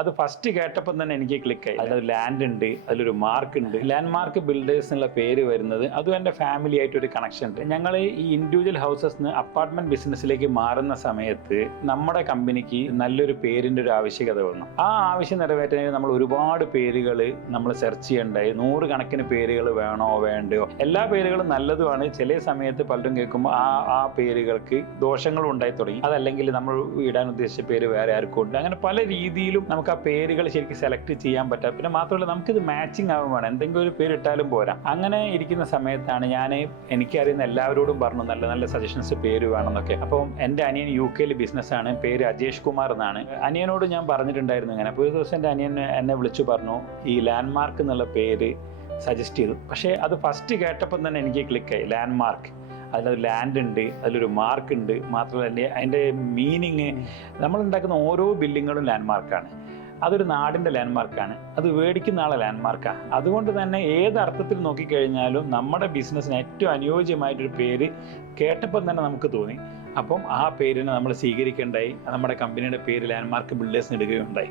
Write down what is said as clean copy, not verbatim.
അത് ഫസ്റ്റ് കേട്ടപ്പോൾ തന്നെ എനിക്ക് ക്ലിക്കായി. അതിലൊരു ലാൻഡ് ഉണ്ട്, അതിലൊരു മാർക്ക് ഉണ്ട്. ലാൻഡ് മാർക്ക് ബിൽഡേഴ്സ് എന്നുള്ള പേര് വരുന്നത് അതും എൻ്റെ ഫാമിലി ആയിട്ടൊരു കണക്ഷൻ ഉണ്ട്. ഞങ്ങൾ ഈ ഇൻഡിവിജ്വൽ ഹൗസസ് അപ്പാർട്ട്മെന്റ് ബിസിനസ്സിലേക്ക് മാറുന്ന സമയത്ത് നമ്മുടെ കമ്പനിക്ക് നല്ലൊരു പേരിൻ്റെ ഒരു ആവശ്യകത വന്നു. ആ ആവശ്യം നിറവേറ്റാൻ നമ്മൾ ഒരുപാട് പേരുകൾ നമ്മൾ സെർച്ച് ചെയ്യണ്ടായി. 100 കണക്കിന് പേരുകൾ വേണോ വേണ്ടയോ. എല്ലാ പേരുകളും നല്ലതുമാണ്. ചില സമയത്ത് പലരും കേൾക്കുമ്പോൾ ആ പേരുകൾക്ക് ദോഷങ്ങളും ഉണ്ടായി തുടങ്ങി. അതല്ലെങ്കിൽ നമ്മൾ ഇടാൻ ഉദ്ദേശിച്ച പേര് വേറെ ആർക്കും ഉണ്ട്. അങ്ങനെ പല രീതിയിലും നമുക്ക് ആ പേരുകൾ ശരിക്കും സെലക്ട് ചെയ്യാൻ പറ്റാം. പിന്നെ മാത്രമല്ല നമുക്കിത് മാച്ചിങ് ആവാൻ വേണം. എന്തെങ്കിലും ഒരു പേര് ഇട്ടാലും പോരാ. അങ്ങനെ ഇരിക്കുന്ന സമയത്താണ് എനിക്കറിയുന്ന എല്ലാവരോടും പറഞ്ഞു നല്ല നല്ല സജഷൻസ് പേര് വേണമെന്നൊക്കെ. അപ്പം എൻ്റെ അനിയൻ UK ബിസിനസ്സാണ്, പേര് അജേഷ് കുമാർ എന്നാണ്. അനിയനോട് ഞാൻ പറഞ്ഞിട്ടുണ്ടായിരുന്നു ഇങ്ങനെ. അപ്പോൾ ഒരു ദിവസം എൻ്റെ അനിയൻ എന്നെ വിളിച്ചു പറഞ്ഞു ഈ ലാൻഡ് മാർക്ക് എന്നുള്ള പേര് സജസ്റ്റ് ചെയ്തു. പക്ഷേ അത് ഫസ്റ്റ് കേട്ടപ്പം തന്നെ എനിക്ക് ക്ലിക്കായി. ലാൻഡ് മാർക്ക്, അതിലൊരു ലാൻഡ് ഉണ്ട്, അതിലൊരു മാർക്ക് ഉണ്ട്. മാത്രമല്ല അതിൻ്റെ മീനിങ്, നമ്മളുണ്ടാക്കുന്ന ഓരോ ബിൽഡിങ്ങുകളും ലാൻഡ് മാർക്കാണ്. അതൊരു നാടിൻ്റെ ലാൻഡ് മാർക്കാണ്, അത് മേടിക്കുന്ന ആളെ ലാൻഡ് മാർക്കാണ്. അതുകൊണ്ട് തന്നെ ഏത് അർത്ഥത്തിൽ നോക്കിക്കഴിഞ്ഞാലും നമ്മുടെ ബിസിനസ്സിന് ഏറ്റവും അനുയോജ്യമായിട്ടൊരു പേര് കേട്ടപ്പം തന്നെ നമുക്ക് തോന്നി. അപ്പം ആ പേരിനെ നമ്മൾ സ്വീകരിക്കേണ്ടായി. നമ്മുടെ കമ്പനിയുടെ പേര് ലാൻഡ് മാർക്ക് ബിൽഡേഴ്സിന് ഇടുകയുണ്ടായി.